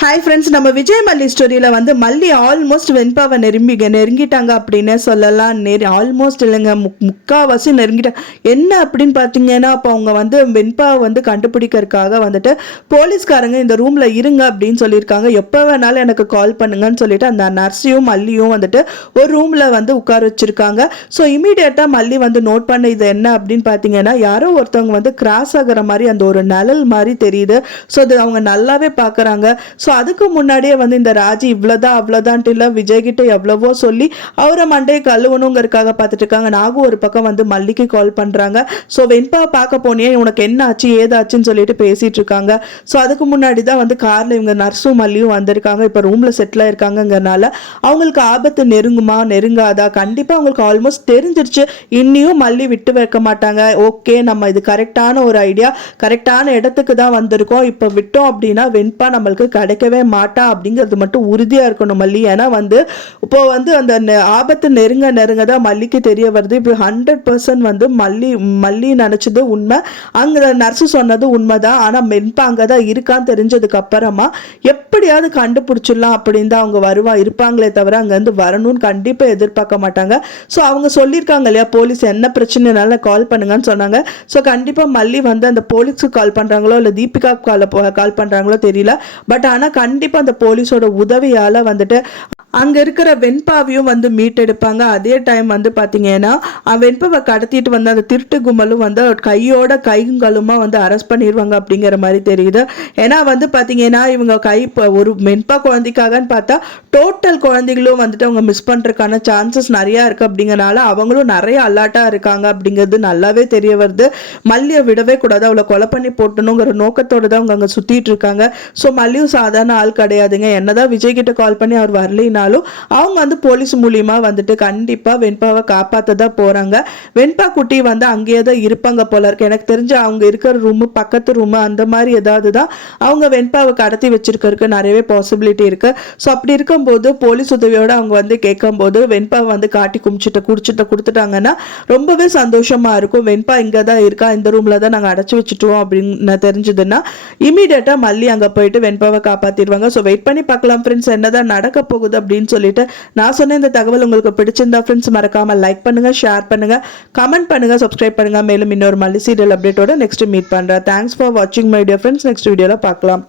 Hi friends, நம்ம விஜய் மல்லி ஸ்டோரியில் வந்து மல்லி ஆல்மோஸ்ட் வெண்பாவை நெருங்கிட்டாங்க அப்படின்னே சொல்லலாம். ஆல்மோஸ்ட் இல்லைங்க, முக்கால்வாசி நெருங்கிட்டாங்க. என்ன அப்படின்னு பார்த்தீங்கன்னா, அப்போ அவங்க வந்து வெண்பாவை வந்து கண்டுபிடிக்கிறதுக்காக வந்துட்டு போலீஸ்காரங்க இந்த ரூமில் இருங்க அப்படின்னு சொல்லியிருக்காங்க. எப்போ வேணாலும் எனக்கு கால் பண்ணுங்கன்னு சொல்லிட்டு அந்த நர்ஸையும் மல்லியும் வந்துட்டு ஒரு ரூமில் வந்து உட்கார வச்சுருக்காங்க. ஸோ இமீடியட்டாக மல்லி வந்து நோட் பண்ண இது என்ன அப்படின்னு பார்த்தீங்கன்னா, யாரோ ஒருத்தவங்க வந்து கிராஸ் ஆகிற மாதிரி அந்த ஒரு நிழல் மாதிரி தெரியுது. ஸோ அது அவங்க நல்லாவே பார்க்குறாங்க. ஸோ அதுக்கு முன்னாடியே வந்து இந்த ராஜி இவ்வளோதான் அவ்வளோதான்ட்டு இல்லை, விஜய்கிட்ட எவ்வளவோ சொல்லி அவரை மண்டையை கழுவணுங்கிறதுக்காக பார்த்துட்டு இருக்காங்க. நாகும் ஒரு பக்கம் வந்து மல்லிக்கு கால் பண்ணுறாங்க. ஸோ வெண்பாவை பார்க்க போனியே, உனக்கு என்ன ஆச்சு ஏதாச்சுன்னு சொல்லிட்டு பேசிட்டு இருக்காங்க. ஸோ அதுக்கு முன்னாடி தான் வந்து காரில் இவங்க நர்ஸும் மல்லியும் வந்திருக்காங்க. இப்போ ரூமில் செட்டில் ஆயிருக்காங்கங்கிறனால அவங்களுக்கு ஆபத்து நெருங்குமா நெருங்காதா கண்டிப்பாக அவங்களுக்கு ஆல்மோஸ்ட் தெரிஞ்சிருச்சு. இன்னியும் மல்லி விட்டு வைக்க மாட்டாங்க. ஓகே, நம்ம இது கரெக்டான ஒரு ஐடியா, கரெக்டான இடத்துக்கு தான் வந்திருக்கோம். இப்போ விட்டோம் அப்படின்னா வெண்பா நம்மளுக்கு கிடைக்கவே மாட்டா அப்படிங்கிறது மட்டும் உறுதியா இருக்கணும் மல்லி. ஏன்னா வந்து இப்போ வந்து அந்த ஆபத்து நெருங்க தான் மல்லிக்கு தெரிய வருது. இப்போ 100% வந்து மல்லி நினைச்சது உண்மை, அங்க நர்ஸு சொன்னது உண்மைதான். ஆனா வெண்பா அங்கதான் இருக்கான்னு தெரிஞ்சதுக்கு அப்புறமா எப்படியாவது கண்டுபிடிச்சிடலாம் அப்படின்னு தான் அவங்க இருப்பாங்களே தவிர அங்க இருந்து வரணும்னு கண்டிப்பா எதிர்பார்க்க மாட்டாங்க. ஸோ அவங்க சொல்லியிருக்காங்க இல்லையா, போலீஸ் என்ன பிரச்சனைனால கால் பண்ணுங்கன்னு சொன்னாங்க. ஸோ கண்டிப்பா மல்லி வந்து அந்த போலீஸ்க்கு கால் பண்றாங்களோ இல்லை தீபிகா கால் பண்றாங்களோ தெரியல. பட் ஆனால் கண்டிப்பாக அந்த போலீஸோட உதவியால் வந்துட்டு அங்கே இருக்கிற வெண்பாவையும் வந்து மீட்டெடுப்பாங்க. அதே டைம் வந்து பார்த்தீங்கன்னா வெண்பாவை கடத்திட்டு வந்து அந்த திருட்டு கும்பலும் வந்து கையோட கைங்களுமா வந்து அரெஸ்ட் பண்ணிடுவாங்க அப்படிங்கிற மாதிரி தெரியுது. ஏன்னா வந்து பார்த்தீங்கன்னா இவங்க ஒரு வெண்பா குழந்தைக்காகன்னு பார்த்தா டோட்டல் குழந்தைகளும் வந்துட்டு அவங்க மிஸ் பண்ணுறதுக்கான சான்சஸ் நிறையா இருக்குது. அப்படிங்கிறனால அவங்களும் நிறைய அலர்ட்டாக இருக்காங்க அப்படிங்கிறது நல்லாவே தெரிய வருது. மல்லியை விடவே கூடாது, அவளை கொலை பண்ணி போட்டணுங்கிற நோக்கத்தோடு தான் அவங்க அங்கே சுற்றிட்டு இருக்காங்க. ஸோ மல்லியும் சாதாரண ஆள் கிடையாதுங்க. என்னதான் விஜய் கிட்ட கால் பண்ணி அவர் வரலினாலும் அவங்க வந்து போலீஸ் மூலியமா வந்துட்டு கண்டிப்பா வெண்பாவை காப்பாத்ததா போறாங்க. வெண்பா குட்டி வந்து அங்கேயே தான் இருப்பாங்க போல இருக்கு. எனக்கு தெரிஞ்சு அவங்க இருக்கிற ரூமு பக்கத்து ரூமு அந்த மாதிரி ஏதாவது தான் அவங்க வெண்பாவை கடத்தி வச்சிருக்கிறதுக்கு நிறையவே பாசிபிலிட்டி இருக்கு. ஸோ அப்படி இருக்கும்போது போலீஸ் உதவியோட அவங்க வந்து கேட்கும்போது வெண்பாவை வந்து காட்டி கொடுத்துட்டாங்கன்னா ரொம்பவே சந்தோஷமா இருக்கும். வெண்பா இங்கே தான் இருக்கா, இந்த ரூம்ல தான் நாங்கள் அடைச்சி வச்சுட்டோம் அப்படின்னு தெரிஞ்சதுன்னா இமீடியட்டா மல்லி அங்கே போயிட்டு வெண்பாவை காப்பாத்திடுவாங்க. ஸோ வெயிட் பண்ணி பார்க்கலாம் ஃப்ரெண்ட்ஸ், என்னதான் நடக்க போகுது அப்படின்னு சொல்லிட்டு. நான் சொன்ன இந்த தகவல் உங்களுக்கு பிடிச்சிருந்தா ஃப்ரெண்ட்ஸ் மறக்காம லைக் பண்ணுங்க, ஷேர் பண்ணுங்க, கமெண்ட் பண்ணுங்க, சப்ஸ்கிரைப் பண்ணுங்க. மேலும் இன்னொரு மல்லி சீரியல் அப்டேட்டோட நெக்ஸ்ட் மீட் பண்றேன். தேங்க்ஸ் ஃபார் வாட்சிங் மை டியர் ஃப்ரெண்ட்ஸ். நெக்ஸ்ட் வீடியோல பார்க்கலாம்.